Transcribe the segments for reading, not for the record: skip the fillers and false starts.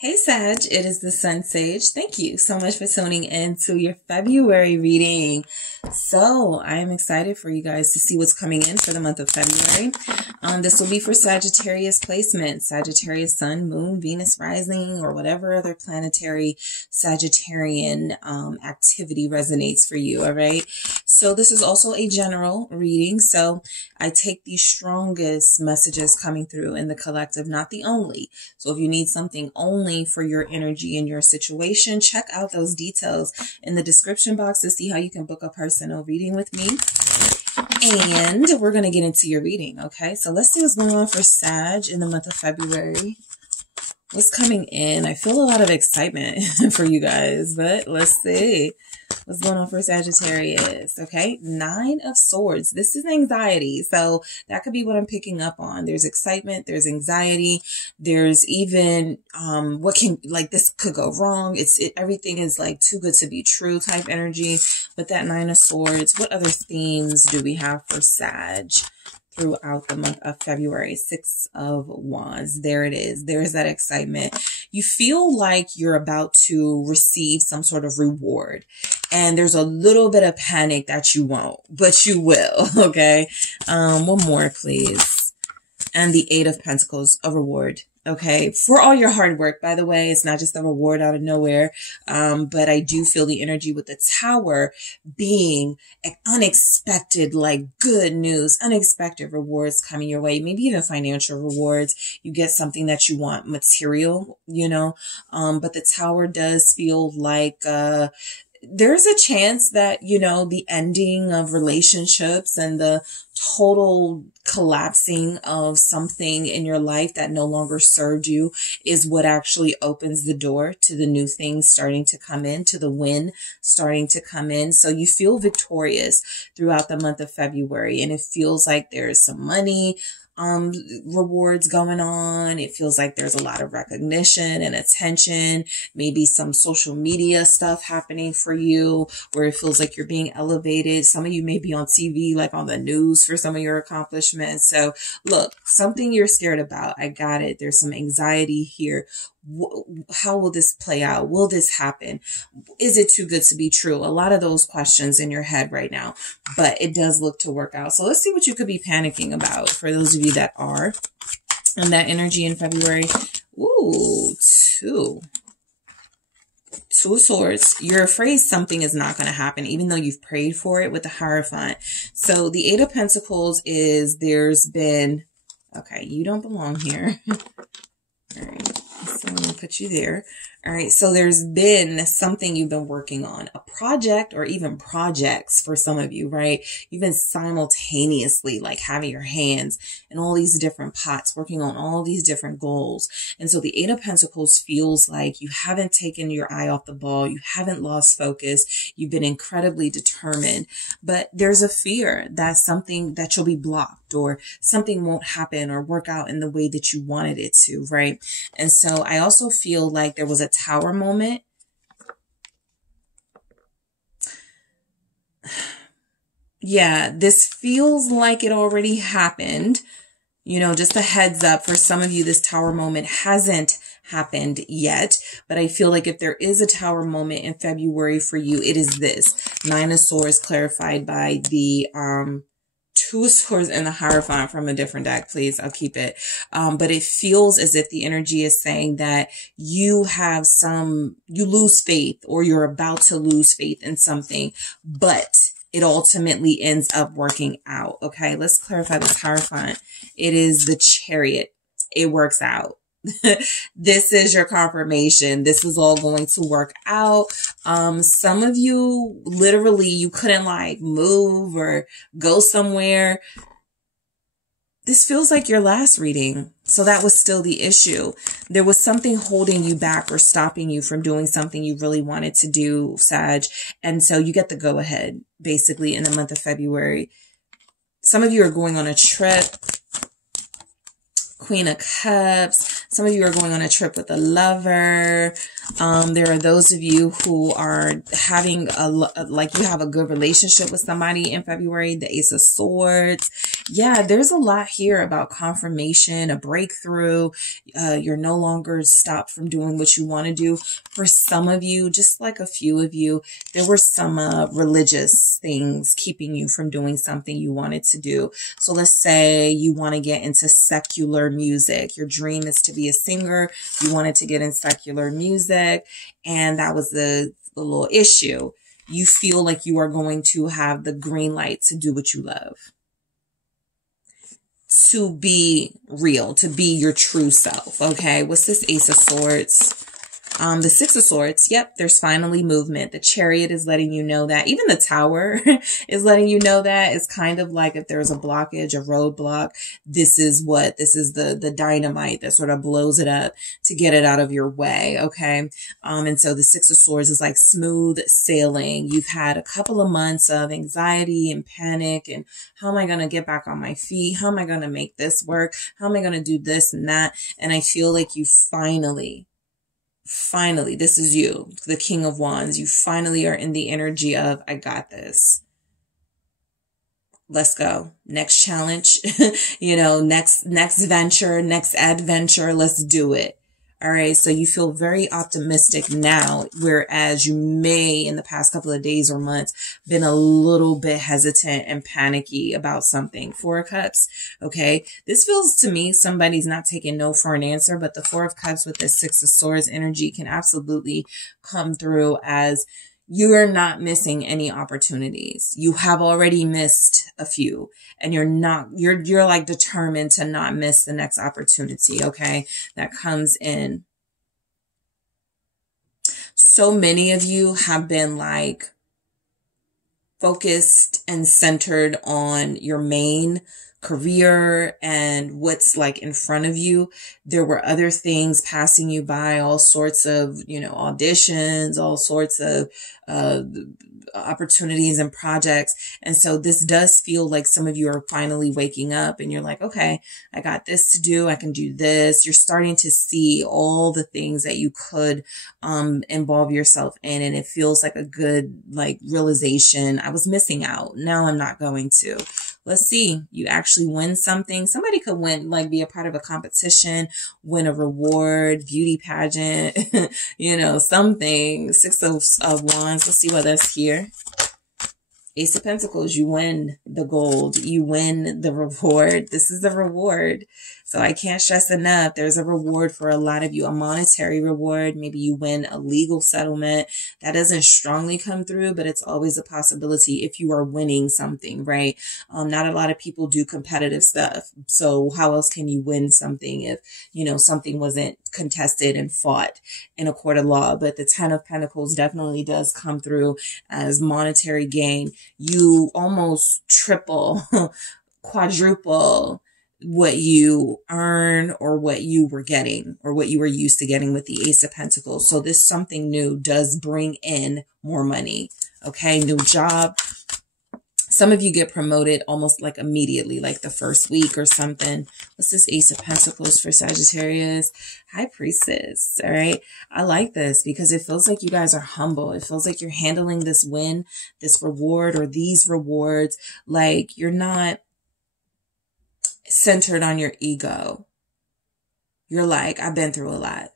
Hey Sag, it is the SunSage. Thank you so much for tuning in to your February reading. So I am excited for you guys to see what's coming in for the month of February. This will be for Sagittarius placement, Sagittarius Sun, Moon, Venus rising, or whatever other planetary Sagittarian activity resonates for you. All right. So this is also a general reading. So I take the strongest messages coming through in the collective, not the only. So if you need something only for your energy and your situation, check out those details in the description box to see how you can book a personal reading with me. And we're going to get into your reading. Okay. So let's see what's going on for Sag in the month of February. What's coming in? I feel a lot of excitement for you guys, but let's see what's going on for Sagittarius. Okay. 9 of Swords. This is anxiety. So that could be what I'm picking up on. There's excitement. There's anxiety. There's even, this could go wrong. Everything is like too good to be true type energy. But that 9 of Swords, what other themes do we have for Sag throughout the month of February? 6 of Wands. There it is. There's that excitement. You feel like you're about to receive some sort of reward. And there's a little bit of panic that you won't, but you will. Okay. One more, please. And the 8 of Pentacles, a reward. Okay. For all your hard work, by the way, it's not just a reward out of nowhere. But I do feel the energy with the Tower being unexpected, like good news, unexpected rewards coming your way, maybe even financial rewards. You get something that you want, material, but the Tower does feel like, there's a chance that, the ending of relationships and the total collapsing of something in your life that no longer served you is what actually opens the door to the new things starting to come in, to the win starting to come in. So you feel victorious throughout the month of February, and it feels like there's some money rewards going on. It feels like there's a lot of recognition and attention, maybe some social media stuff happening for you where it feels like you're being elevated. Some of you may be on TV, like on the news for some of your accomplishments. So look, something you're scared about. I got it. There's some anxiety here. How will this play out? Will this happen? Is it too good to be true? A lot of those questions in your head right now, but it does look to work out. So let's see what you could be panicking about for those of you that are in that energy in February. Ooh, 2 of Swords. You're afraid something is not going to happen, even though you've prayed for it with the Hierophant. So the 8 of Pentacles is okay, you don't belong here. All right. So I'm going to put you there. All right. So there's been something you've been working on, a project or even projects for some of you, right? You've been simultaneously like having your hands in all these different pots, working on all these different goals. And so the 8 of Pentacles feels like you haven't taken your eye off the ball. You haven't lost focus. You've been incredibly determined, but there's a fear that something that you'll be blocked or something won't happen or work out in the way that you wanted it to, right? And so I also feel like there was a Tower moment. Yeah, this feels like it already happened. Just a heads up for some of you, this Tower moment hasn't happened yet, but I feel like if there is a Tower moment in February for you, it is this 9 of Swords clarified by the 2 of Swords and the Hierophant from a different deck, please. I'll keep it. But it feels as if the energy is saying that you lose faith or you're about to lose faith in something, but it ultimately ends up working out. Okay. Let's clarify this Hierophant. It is the Chariot. It works out. This is your confirmation. This is all going to work out. Some of you literally, you couldn't like move or go somewhere. This feels like your last reading. So that was still the issue. There was something holding you back or stopping you from doing something you really wanted to do, Sag. And so you get the go ahead basically in the month of February. Some of you are going on a trip. Queen of Cups. Some of you are going on a trip with a lover. There are those of you who are having you have a good relationship with somebody in February, the Ace of Swords. Yeah, there's a lot here about confirmation, a breakthrough. You're no longer stopped from doing what you want to do. For some of you, just like a few of you, there were some religious things keeping you from doing something you wanted to do. So let's say you want to get into secular music. Your dream is to be a singer. You wanted to get in secular music, and that was the little issue. You feel like you are going to have the green light to do what you love, to be real, to be your true self. Okay. What's this Ace of Swords? The Six of Swords. Yep. There's finally movement. The Chariot is letting you know that. Even the Tower is letting you know that. It's kind of like if there's a blockage, a roadblock, this is the dynamite that sort of blows it up to get it out of your way. Okay. And so the Six of Swords is like smooth sailing. You've had a couple of months of anxiety and panic and how am I going to get back on my feet? How am I going to make this work? How am I going to do this and that? And I feel like you finally, this is you, the King of Wands. You finally are in the energy of, I got this. Let's go. Next challenge, next venture, next adventure. Let's do it. All right. So you feel very optimistic now, whereas you may in the past couple of days or months been a little bit hesitant and panicky about something. Four of Cups. Okay. This feels to me, somebody's not taking no for an answer, but the Four of Cups with the Six of Swords energy can absolutely come through as you're not missing any opportunities. You have already missed a few and you're like determined to not miss the next opportunity. Okay. That comes in. So many of you have been like focused and centered on your main career and what's like in front of you. There were other things passing you by, all sorts of, auditions, all sorts of, opportunities and projects. And so this does feel like some of you are finally waking up and you're like, okay, I got this to do. I can do this. You're starting to see all the things that you could, involve yourself in. And it feels like a good, like realization. I was missing out. Now I'm not going to. Let's see. You actually win something. Somebody could win, like be a part of a competition, win a reward, beauty pageant, something. Six of Wands. Let's see what that's here. Ace of Pentacles. You win the gold. You win the reward. This is the reward. So I can't stress enough. There's a reward for a lot of you, a monetary reward. Maybe you win a legal settlement. That doesn't strongly come through, but it's always a possibility if you are winning something, right? Not a lot of people do competitive stuff. So how else can you win something if, something wasn't contested and fought in a court of law? But the Ten of Pentacles definitely does come through as monetary gain. You almost triple, quadruple what you earn or what you were getting or what you were used to getting with the Ace of Pentacles. So this something new does bring in more money. Okay. New job. Some of you get promoted almost like immediately, like the first week or something. What's this Ace of Pentacles for Sagittarius? High Priestess. All right. I like this because it feels like you guys are humble. It feels like you're handling this win, this reward or these rewards. Like you're not centered on your ego. You're like, I've been through a lot.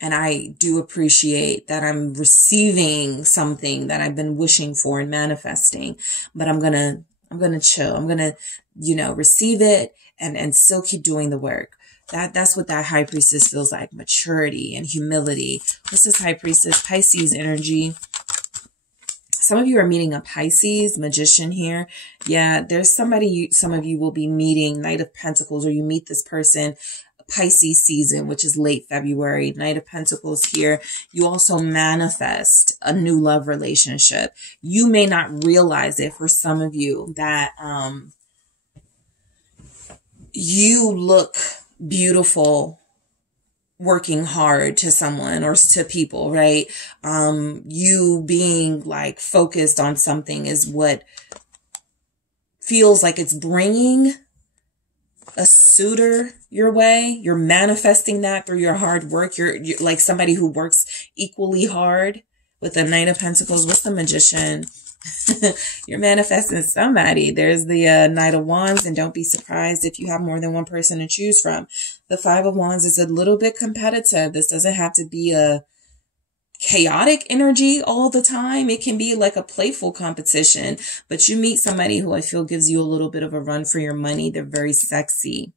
And I do appreciate that I'm receiving something that I've been wishing for and manifesting, but I'm going to chill. I'm going to, receive it and still keep doing the work. That's what that High Priestess feels like. Maturity and humility. This is High Priestess, Pisces energy. Some of you are meeting a Pisces magician here. Yeah, there's somebody, some of you will be meeting, Knight of Pentacles, or you meet this person Pisces season, which is late February, Knight of Pentacles here. You also manifest a new love relationship. You may not realize it for some of you that you look beautiful working hard to someone or to people, right? You being like focused on something is what feels like it's bringing a suitor your way. You're manifesting that through your hard work. You're like somebody who works equally hard with the Knight of Pentacles. What's the Magician? You're manifesting somebody. There's the Knight of Wands, and don't be surprised if you have more than one person to choose from. The Five of Wands is a little bit competitive. This doesn't have to be a chaotic energy all the time. It can be like a playful competition, but you meet somebody who I feel gives you a little bit of a run for your money. They're very sexy.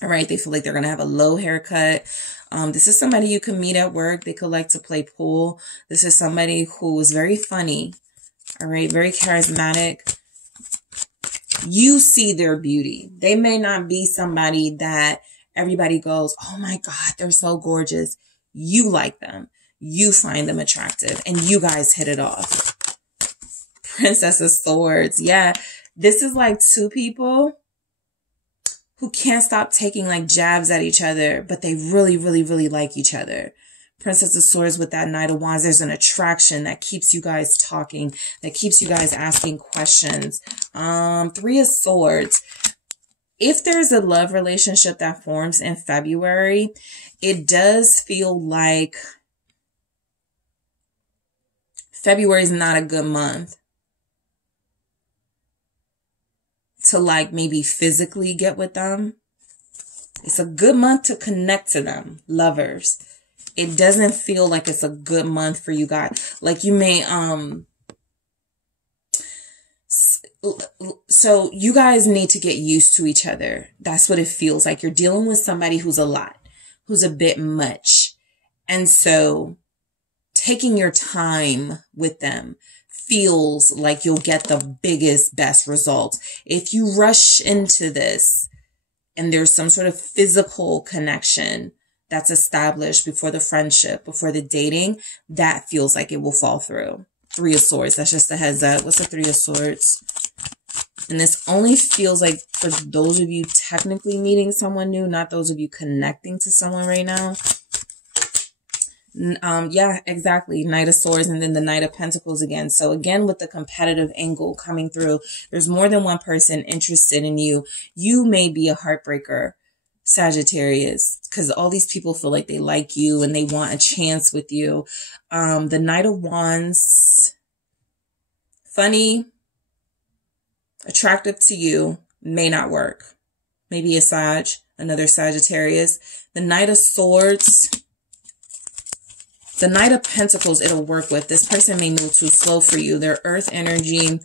All right. They feel like they're going to have a low haircut. This is somebody you can meet at work. They could like to play pool. This is somebody who is very funny. All right. Very charismatic. You see their beauty. They may not be somebody that everybody goes, oh my God, they're so gorgeous. You like them. You find them attractive and you guys hit it off. Princess of Swords. Yeah. This is like two people who can't stop taking like jabs at each other, but they really, really, really like each other. Princess of Swords with that Knight of Wands. There's an attraction that keeps you guys talking, that keeps you guys asking questions. Three of Swords. If there's a love relationship that forms in February, it does feel like February is not a good month to like maybe physically get with them. It's a good month to connect to them, lovers. It doesn't feel like it's a good month for you guys. Like you may, so you guys need to get used to each other. That's what it feels like. You're dealing with somebody who's a lot, who's a bit much. And so taking your time with them feels like you'll get the biggest, best results. If you rush into this and there's some sort of physical connection that's established before the friendship, before the dating, that feels like it will fall through. Three of Swords. That's just a heads up. What's the Three of Swords? And this only feels like for those of you technically meeting someone new, not those of you connecting to someone right now. Yeah, exactly. Knight of Swords and then the Knight of Pentacles again. So again, with the competitive angle coming through, there's more than one person interested in you. You may be a heartbreaker, Sagittarius, because all these people feel like they like you and they want a chance with you. The Knight of Wands, funny, attractive to you, may not work. Maybe a Sag, another Sagittarius. The Knight of Swords, the Knight of Pentacles, it'll work with. This person may move too slow for you. They're earth energy.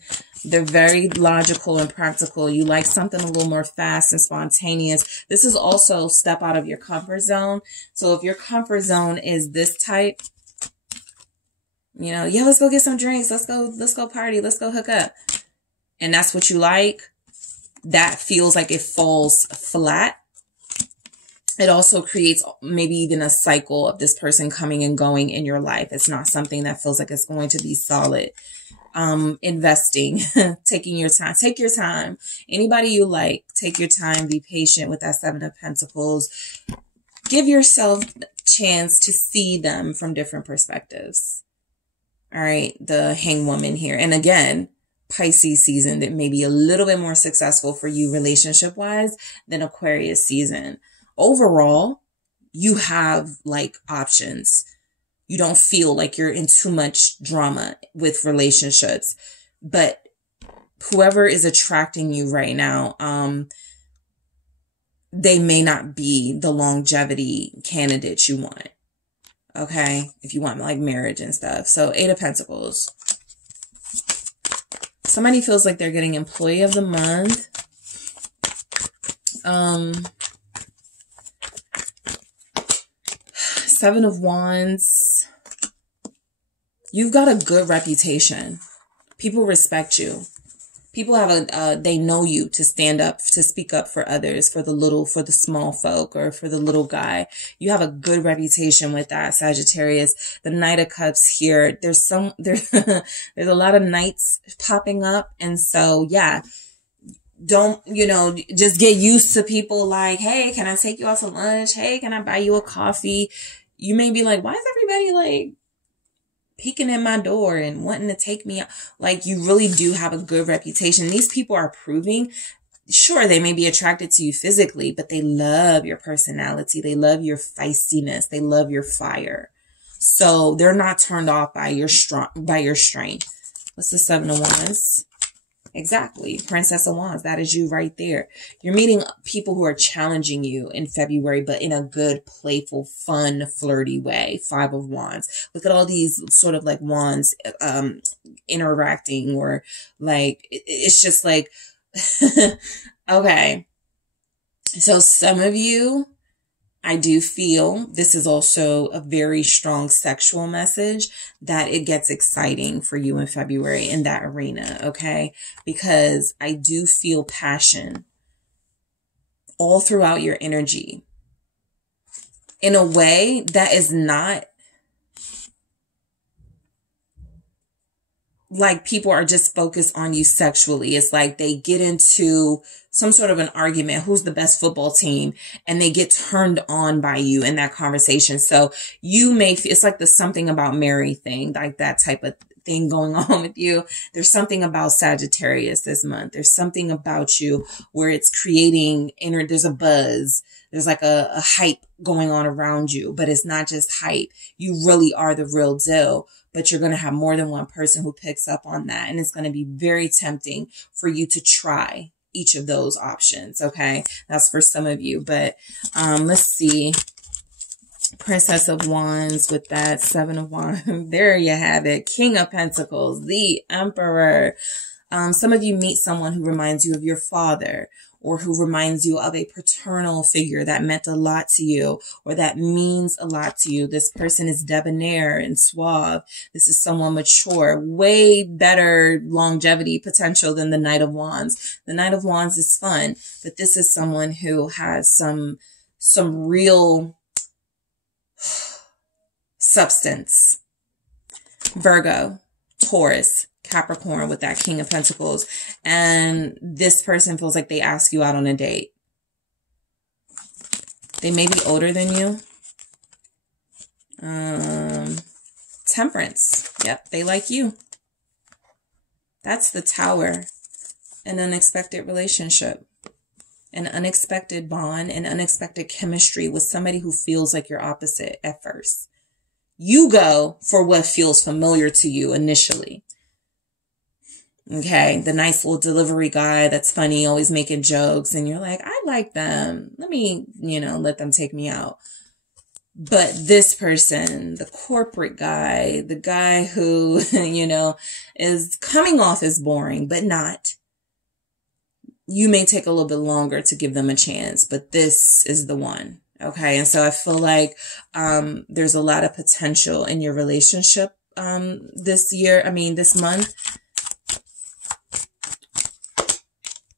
They're very logical and practical. You like something a little more fast and spontaneous. This is also step out of your comfort zone. So if your comfort zone is this type, you know, yeah, let's go get some drinks. Let's go party. Let's go hook up. And that's what you like. That feels like it falls flat. It also creates maybe even a cycle of this person coming and going in your life. It's not something that feels like it's going to be solid. Investing, taking your time, take your time. Anybody you like, take your time, be patient with that Seven of Pentacles. Give yourself a chance to see them from different perspectives. All right. The Hanged Woman here. And again, Pisces season that may be a little bit more successful for you relationship wise than Aquarius season. Overall, you have like options. You don't feel like you're in too much drama with relationships, but whoever is attracting you right now, they may not be the longevity candidates you want. Okay. If you want like marriage and stuff. So Eight of Pentacles. Somebody feels like they're getting Employee of the Month. Seven of Wands. You've got a good reputation. People respect you. People have they know you to stand up, to speak up for others, for the small folk or for the little guy. You have a good reputation with that, Sagittarius. The Knight of Cups here. There's a lot of knights popping up. And so, yeah, don't, just get used to people like, hey, can I take you out to lunch? Hey, can I buy you a coffee? You may be like, why is everybody like peeking at my door and wanting to take me out? Like, you really do have a good reputation. These people are proving, sure, they may be attracted to you physically, but they love your personality. They love your feistiness. They love your fire. So they're not turned off by your strength. What's the Seven of Wands? Exactly. Princess of Wands. That is you right there. You're meeting people who are challenging you in February, but in a good, playful, fun, flirty way. Five of Wands. Look at all these sort of like wands interacting, or like, it's just like, okay. So some of you, I do feel this is also a very strong sexual message, that it gets exciting for you in February in that arena, okay? Because I do feel passion all throughout your energy in a way that is not like people are just focused on you sexually. It's like they get into some sort of an argument, who's the best football team, and they get turned on by you in that conversation. So you may feel, it's like the something about Mary thing, like that type of thing going on with you. There's something about Sagittarius this month. There's something about you where it's creating there's a buzz. There's like a hype going on around you, but it's not just hype. You really are the real deal. But you're going to have more than one person who picks up on that. And it's going to be very tempting for you to try each of those options. Okay. That's for some of you. But let's see. Princess of Wands with that Seven of Wands. There you have it. King of Pentacles, the Emperor. Some of you meet someone who reminds you of your father, or who reminds you of a paternal figure that meant a lot to you, or that means a lot to you. This person is debonair and suave. This is someone mature, way better longevity potential than the Knight of Wands. The Knight of Wands is fun, but this is someone who has some real substance. Virgo, Taurus, Capricorn with that King of Pentacles. And this person feels like they ask you out on a date. They may be older than you. Temperance. Yep, they like you. That's the Tower. An unexpected relationship. An unexpected bond, an unexpected chemistry with somebody who feels like you're opposite at first. You go for what feels familiar to you initially. Okay, the nice little delivery guy that's funny, always making jokes, and you're like, I like them. Let me, let them take me out. But this person, the corporate guy, the guy who, is coming off as boring, but not. You may take a little bit longer to give them a chance, but this is the one. Okay, and so I feel like there's a lot of potential in your relationship this month.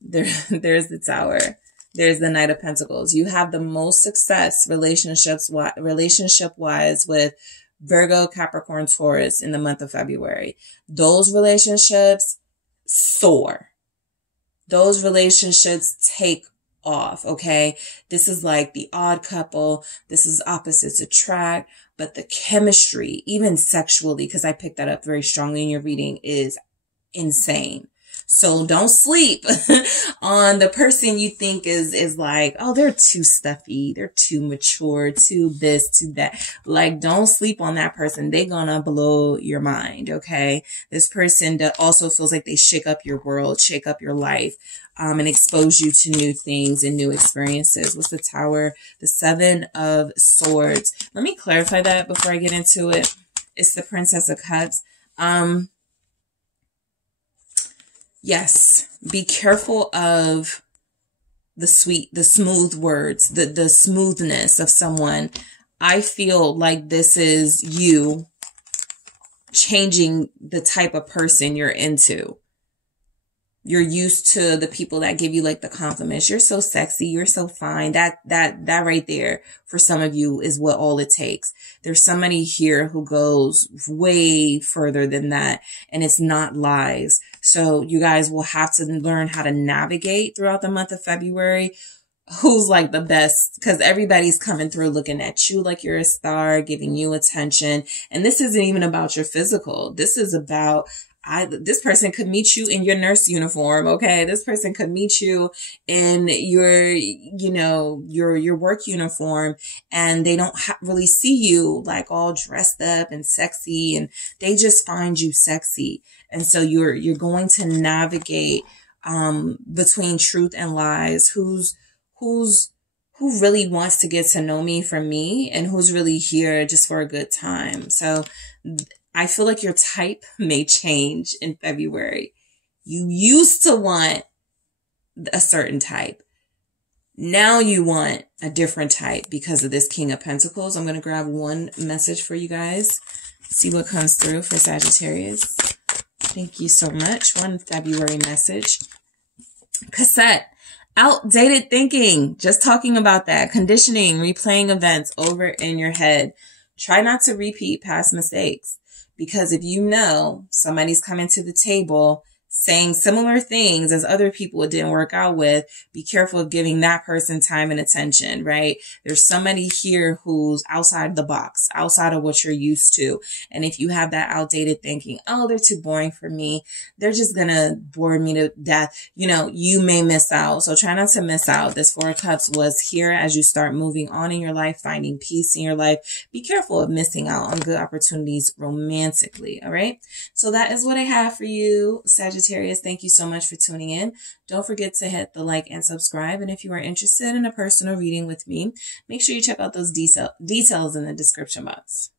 There's the Tower. There's the Knight of Pentacles. You have the most success relationship-wise with Virgo, Capricorn, Taurus in the month of February. Those relationships soar. Those relationships take off, okay? This is like the odd couple. This is opposites attract. But the chemistry, even sexually, because I picked that up very strongly in your reading, is insane. So don't sleep on the person you think is like, oh, they're too stuffy. They're too mature, too this, too that. Like, don't sleep on that person. They're gonna blow your mind. Okay. This person that also feels like they shake up your world, shake up your life, and expose you to new things and new experiences. What's the Tower? The Seven of Swords. Let me clarify that before I get into it. It's the Princess of Cups. Yes, be careful of the smooth words, the smoothness of someone. I feel like this is you changing the type of person you're into. You're used to the people that give you like the compliments. You're so sexy. You're so fine. That right there for some of you is what all it takes. There's somebody here who goes way further than that, and it's not lies. So you guys will have to learn how to navigate throughout the month of February. Who's like the best, because everybody's coming through looking at you like you're a star, giving you attention. And this isn't even about your physical. This is about this person could meet you in your nurse uniform. Okay. This person could meet you in your, your work uniform, and they don't really see you like all dressed up and sexy, and they just find you sexy. And so you're going to navigate, between truth and lies. Who really wants to get to know me from me, and who's really here just for a good time. So I feel like your type may change in February. You used to want a certain type. Now you want a different type because of this King of Pentacles. I'm going to grab one message for you guys. See what comes through for Sagittarius. Thank you so much. One February message. Cassette. Outdated thinking. Just talking about that. Conditioning. Replaying events over in your head. Try not to repeat past mistakes. Because if you know somebody's coming to the table saying similar things as other people it didn't work out with, be careful of giving that person time and attention, right? There's somebody here who's outside the box, outside of what you're used to. And if you have that outdated thinking, oh, they're too boring for me, they're just gonna bore me to death, you may miss out. So try not to miss out. This Four of Cups was here as you start moving on in your life, finding peace in your life. Be careful of missing out on good opportunities romantically, all right? So that is what I have for you, Sagittarius. Thank you so much for tuning in. Don't forget to hit the like and subscribe. And if you are interested in a personal reading with me, make sure you check out those details in the description box.